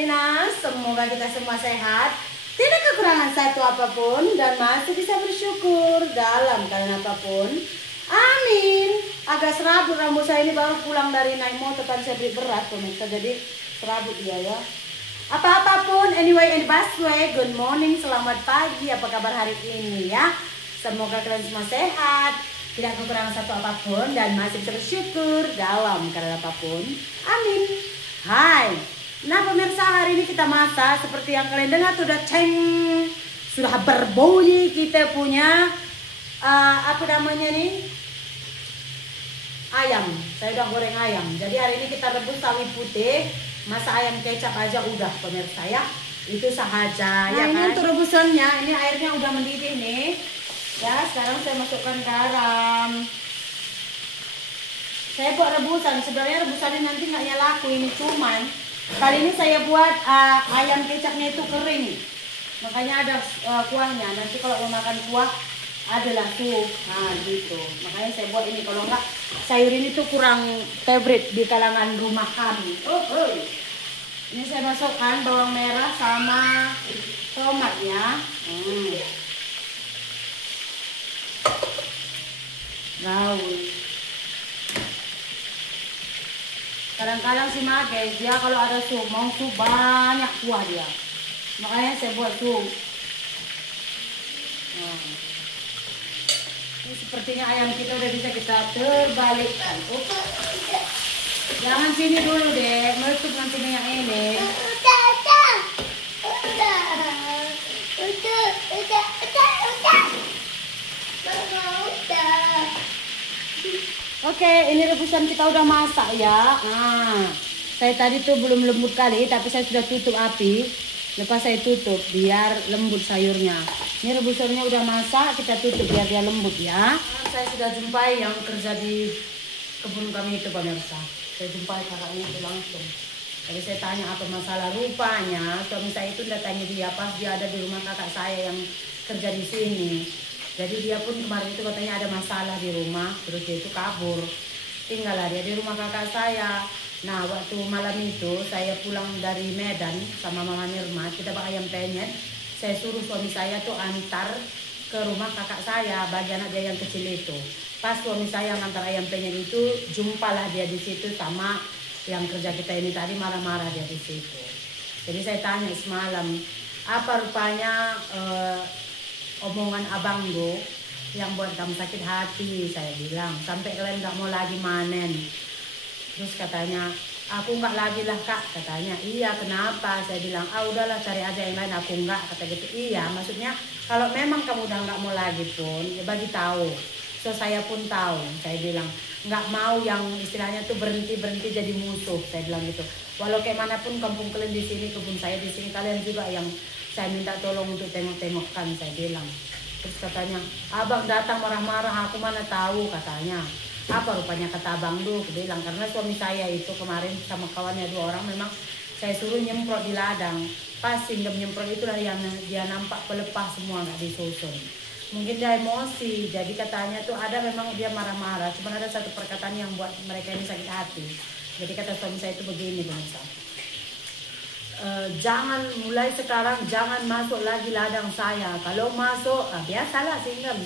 Minas, semoga kita semua sehat, tidak kekurangan satu apapun, dan masih bisa bersyukur dalam keadaan apapun. Amin. Agak serabut rambut saya ini, baru pulang dari naik motor tadi, saya beli berat pemirsa, jadi serabut dia ya. Apapun, anyway, in the best way, good morning, selamat pagi, apa kabar hari ini ya. Semoga kalian semua sehat, tidak kekurangan satu apapun, dan masih bisa bersyukur dalam keadaan apapun. Amin. Hai. Nah pemirsa, hari ini kita masak seperti yang kalian dengar sudah sudah berbunyi kita punya apa namanya nih, ayam. Saya udah goreng ayam. Jadi hari ini kita rebus sawi putih, masak ayam kecap aja udah pemirsa ya. Itu sahaja. Nah ya ini kan? Untuk rebusannya, ini airnya udah mendidih nih. Ya sekarang saya masukkan garam. Saya buat rebusan, sebenarnya rebusannya nanti nggak nyalaku, ini cuman kali ini saya buat ayam kecapnya itu kering, makanya ada kuahnya. Nanti kalau mau makan kuah adalah sup, nah gitu. Makanya saya buat ini, kalau enggak sayur ini tuh kurang favorite di kalangan rumah kami. Ini saya masukkan bawang merah sama tomat ya. Gaul. Kadang-kadang si Mage, dia kalau ada sup, mau sup banyak kuah dia. Makanya saya buat sup. Nah. Ini sepertinya ayam kita udah bisa kita terbalikkan. Jangan sini dulu deh, meletup nanti minyak ini. Oke, ini rebusan kita udah masak ya. Nah, saya tadi tuh belum lembut kali, tapi saya sudah tutup api. Lepas saya tutup biar lembut sayurnya. Ini rebusannya udah masak, kita tutup biar dia lembut ya. Saya sudah jumpai yang kerja di kebun kami itu pemirsa. Saya jumpai kakaknya itu langsung. Jadi saya tanya apa masalah, rupanya suami saya itu datangnya dia pas dia ada di rumah kakak saya yang kerja di sini. Jadi dia pun kemarin itu katanya ada masalah di rumah, terus dia itu kabur. Tinggallah dia di rumah kakak saya. Nah waktu malam itu saya pulang dari Medan sama Mama Nirma, kita bawa ayam penyet. Saya suruh suami saya tuh antar ke rumah kakak saya, bagi anak dia yang kecil itu. Pas suami saya ngantar ayam penyet itu, jumpalah dia di situ sama yang kerja kita ini tadi, marah-marah dia di situ. Jadi saya tanya semalam, apa rupanya omongan abang lo yang buat kamu sakit hati. Saya bilang, sampai kalian nggak mau lagi manen. Terus katanya, aku nggak lagi lah kak, katanya. Iya kenapa? Saya bilang, udahlah cari aja yang lain, aku nggak, kata gitu. Iya maksudnya kalau memang kamu udah nggak mau lagi pun ya bagi tahu. So saya pun tahu, saya bilang nggak mau yang istilahnya tuh berhenti jadi musuh, saya bilang gitu. Walau kayak manapun kampung kalian di sini, kebun saya di sini, kalian juga yang saya minta tolong untuk tengok-tengokkan, saya bilang. Terus katanya, abang datang marah-marah, aku mana tahu, katanya. Apa rupanya kata abang lu, aku bilang, karena suami saya itu kemarin sama kawannya 2 orang memang saya suruh nyemprot di ladang. Pas singgah nyemprot itulah yang dia nampak pelepah semua, nggak disusun. Mungkin dia emosi, jadi katanya tuh ada memang dia marah-marah. Cuma ada satu perkataan yang buat mereka ini sakit hati. Jadi kata suami saya itu begini, pemirsa. Jangan mulai sekarang, jangan masuk lagi ladang saya. Kalau masuk, biasalah singgem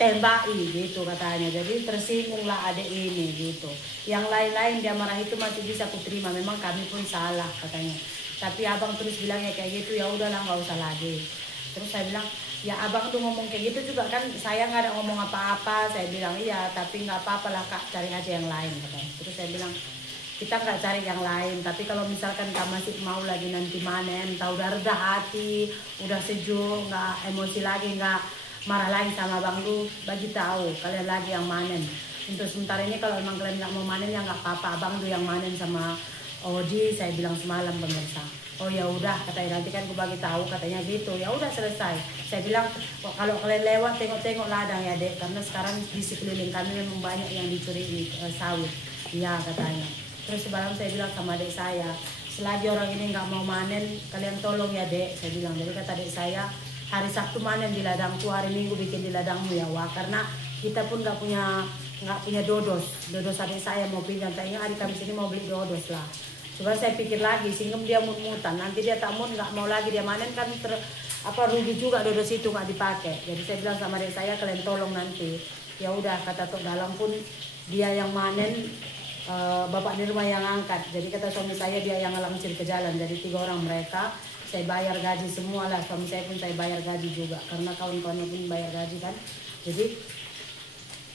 tembaki gitu katanya. Jadi tersinggunglah adik ini gitu. Yang lain-lain dia marah itu masih bisa kuterima, memang kami pun salah katanya. Tapi abang terus bilang ya kayak gitu, ya udahlah nggak usah lagi. Terus saya bilang, ya abang tuh ngomong kayak gitu juga kan, saya nggak ada ngomong apa-apa. Saya bilang iya, tapi nggak apa-apa lah kak, cari aja yang lain katanya. Terus saya bilang, kita nggak cari yang lain, tapi kalau misalkan kamu masih mau lagi nanti manen, tahu udah reda hati, udah sejuk, nggak emosi lagi, nggak marah lagi sama bang lu, bagi tahu kalian lagi yang manen. Untuk sementara ini kalau memang kalian nggak mau manen ya nggak apa-apa, abang tuh yang manen sama Oji, saya bilang semalam pemirsa. Oh ya udah katanya, nanti kan gue bagi tahu katanya gitu. Ya udah selesai. Saya bilang kalau kalian lewat tengok-tengok ladang ya dek, karena sekarang di sekeliling kami memang banyak yang dicuri di sawit. Iya katanya. Terus semalam saya bilang sama adik saya, selagi orang ini nggak mau manen, kalian tolong ya dek, saya bilang. Jadi kata adik saya, hari Sabtu manen di ladangku, hari Minggu bikin di ladangmu ya wah, karena kita pun nggak punya dodos adik saya mau pinjam, tanya hari Kamis ini mau beli dodos lah. Coba saya pikir lagi, sehingga dia mut-mutan. Nanti dia tak mut, nggak mau lagi dia manen kan rugi juga dodo situ nggak dipakai. Jadi saya bilang sama adik saya, kalian tolong nanti. Ya udah, kata Tok Dalang pun dia yang manen, Bapak Nirma yang angkat. Jadi kata suami saya dia yang ngelangsir ke jalan. Jadi 3 orang mereka saya bayar gaji semua lah. Suami saya pun saya bayar gaji juga karena kawan-kawannya pun bayar gaji kan. Jadi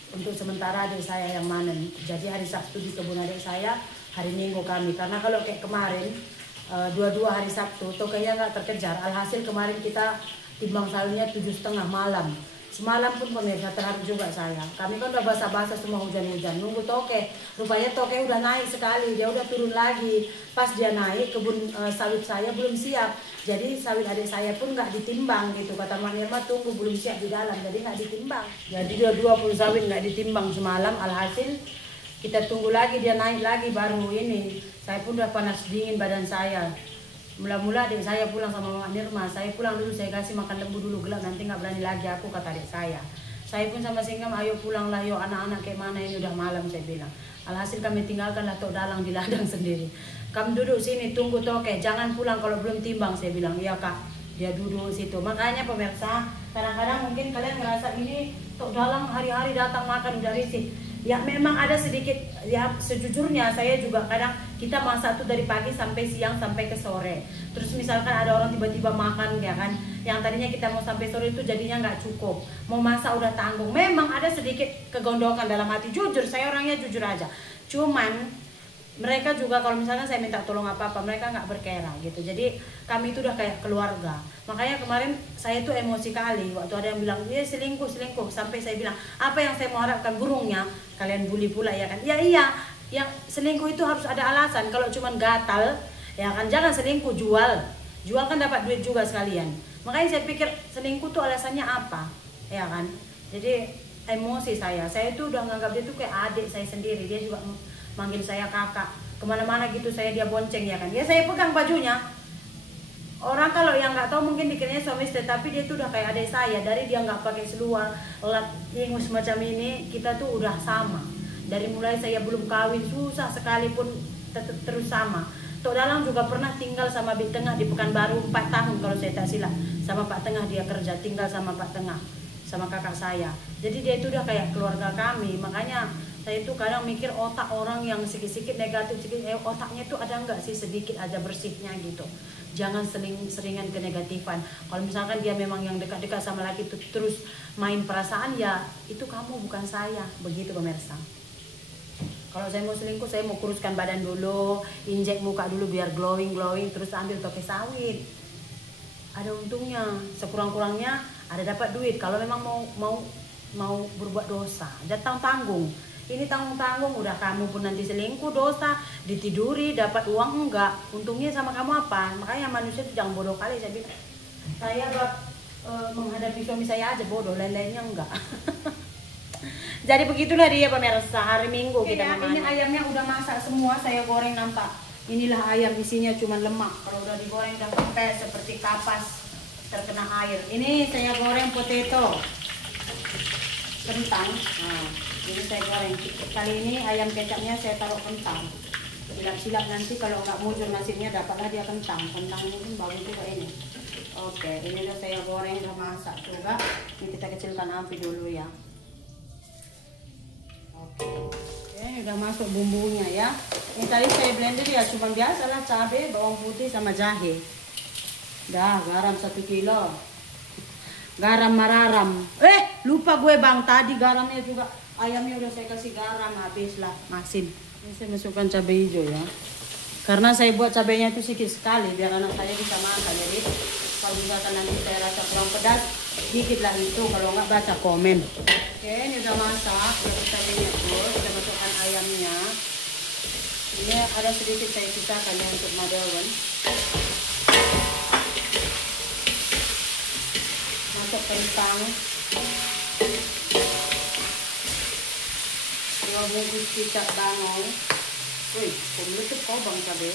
untuk sementara adik saya yang manen. Jadi hari Sabtu di kebun adik saya, hari Minggu kami. Karena kalau kayak kemarin dua-dua hari Sabtu, tuh kayaknya nggak terkejar. Alhasil kemarin kita timbang salinya 7.30 malam. Semalam pun pemirsa terharu juga saya. Kami kan udah basah-basah semua hujan-hujan. Nunggu toke. Rupanya toke udah naik sekali. Dia udah turun lagi. Pas dia naik, kebun sawit saya belum siap. Jadi sawit adik saya pun nggak ditimbang gitu. Kata Mak Nirma tunggu belum siap di dalam. Jadi nggak ditimbang. Jadi dua-dua pun sawit nggak ditimbang semalam. Alhasil kita tunggu lagi dia naik lagi baru ini. Saya pun udah panas dingin badan saya. Mula-mula adik saya pulang sama Mak Nirma, saya pulang dulu, saya kasih makan lembu dulu, gelap nanti nggak berani lagi aku, kata adik saya. Saya pun sama Singgam, ayo pulanglah yuk anak-anak, kayak mana ini udah malam, saya bilang. Alhasil kami tinggalkanlah Tok Dalang di ladang sendiri. Kami duduk sini tunggu toke, jangan pulang kalau belum timbang, saya bilang. Iya kak, dia duduk situ. Makanya pemirsa, kadang-kadang mungkin kalian ngerasa ini Tok Dalang hari-hari datang makan udah risih. Ya memang ada sedikit, ya sejujurnya saya juga kadang kita masak tuh dari pagi sampai siang sampai ke sore. Terus misalkan ada orang tiba-tiba makan ya kan, yang tadinya kita mau sampai sore itu jadinya nggak cukup. Mau masak udah tanggung. Memang ada sedikit kegondokan dalam hati. Jujur, saya orangnya jujur aja. Cuman mereka juga kalau misalkan saya minta tolong apa-apa, mereka nggak berkera gitu. Jadi kami itu udah kayak keluarga. Makanya kemarin saya tuh emosi kali waktu ada yang bilang, iya selingkuh. Sampai saya bilang, apa yang saya mau harapkan burungnya? Kalian bully pula ya kan? Ya iya, yang selingkuh itu harus ada alasan. Kalau cuman gatal, ya kan jangan selingkuh, jual. Jual kan dapat duit juga sekalian. Makanya saya pikir selingkuh tuh alasannya apa? Ya kan? Jadi emosi saya tuh udah nganggap dia tuh kayak adik saya sendiri. Dia juga manggil saya kakak, kemana-mana gitu saya dia bonceng ya kan, ya saya pegang bajunya. Orang kalau yang nggak tahu mungkin dikiranya suami istri, tapi dia tuh udah kayak adik saya. Dari dia nggak pakai seluar, lat ingus macam ini, kita tuh udah sama. Dari mulai saya belum kawin susah sekalipun tetap terus sama. Tok Dalang juga pernah tinggal sama Bik Tengah di Pekanbaru 4 tahun kalau saya tak silap. Sama Pak Tengah dia kerja, tinggal sama Pak Tengah, sama kakak saya. Jadi dia itu udah kayak keluarga kami. Makanya saya itu kadang mikir otak orang yang sedikit negatif, otaknya itu ada nggak sih sedikit aja bersihnya gitu. Jangan seringan kenegatifan. Kalau misalkan dia memang yang dekat-dekat sama laki itu terus main perasaan, ya itu kamu bukan saya. Begitu pemirsa. Kalau saya mau selingkuh, saya mau kuruskan badan dulu, injek muka dulu biar glowing, terus ambil toke sawit. Ada untungnya, sekurang-kurangnya ada dapat duit. Kalau memang mau berbuat dosa, datang tanggung. Ini tanggung-tanggung, udah kamu pun nanti selingkuh, dosa, ditiduri, dapat uang enggak. Untungnya sama kamu apa? Makanya manusia itu jangan bodoh kali. Saya bilang, saya menghadapi suami saya aja bodoh, lain-lainnya enggak. Jadi begitulah dia pemirsa, hari Minggu kita ya, ini ayamnya udah masak semua, saya goreng nampak. Inilah ayam, isinya cuma lemak. Kalau udah digoreng dan kempes seperti kapas terkena air. Ini saya goreng potato, kentang. Nah, ini saya goreng. Kali ini ayam kecapnya saya taruh kentang. Silap-silap nanti kalau nggak muncul nasibnya dapatlah dia kentang. Kentang ini bagus juga ini. Oke, ini udah saya goreng, udah masak juga. Ini kita kecilkan api dulu ya. Oke, ini udah masuk bumbunya ya. Ini tadi saya blender ya, cuma biasalah cabai, bawang putih sama jahe. Dah, garam 1 kilo. Garam mararam. Lupa gue bang, tadi garamnya juga. Ayamnya udah saya kasih garam, habislah masin. Ini saya masukkan cabai hijau ya. Karena saya buat cabainya itu sedikit sekali, biar anak saya bisa makan. Jadi kalau misalkan nanti saya rasa kurang pedas, sedikit lah itu. Kalau nggak baca komen. Oke, ini udah masak, udah cabainya tuh. Kita masukkan ayamnya. Ini ada sedikit saya sisahkan ya untuk madawan. Masuk kentang. 2 bungkus kicap bangong. Woi, kok meletup kau bang cabai?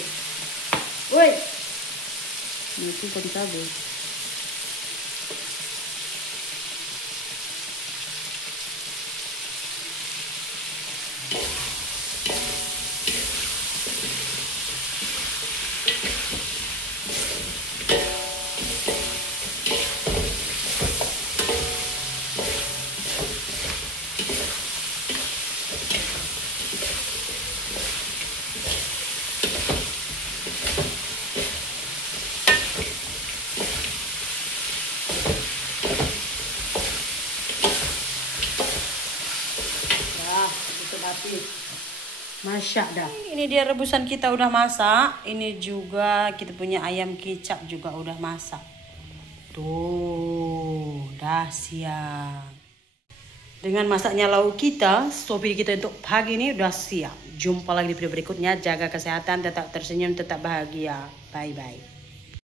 Woi, meletup kan cabai. lapis. Masak dah. Ini dia rebusan kita udah masak. Ini juga kita punya ayam kicap juga udah masak. Tuh, dah siap. Dengan masaknya lauk kita, sopi kita untuk pagi ini udah siap. Jumpa lagi di video berikutnya. Jaga kesehatan, tetap tersenyum, tetap bahagia. Bye-bye.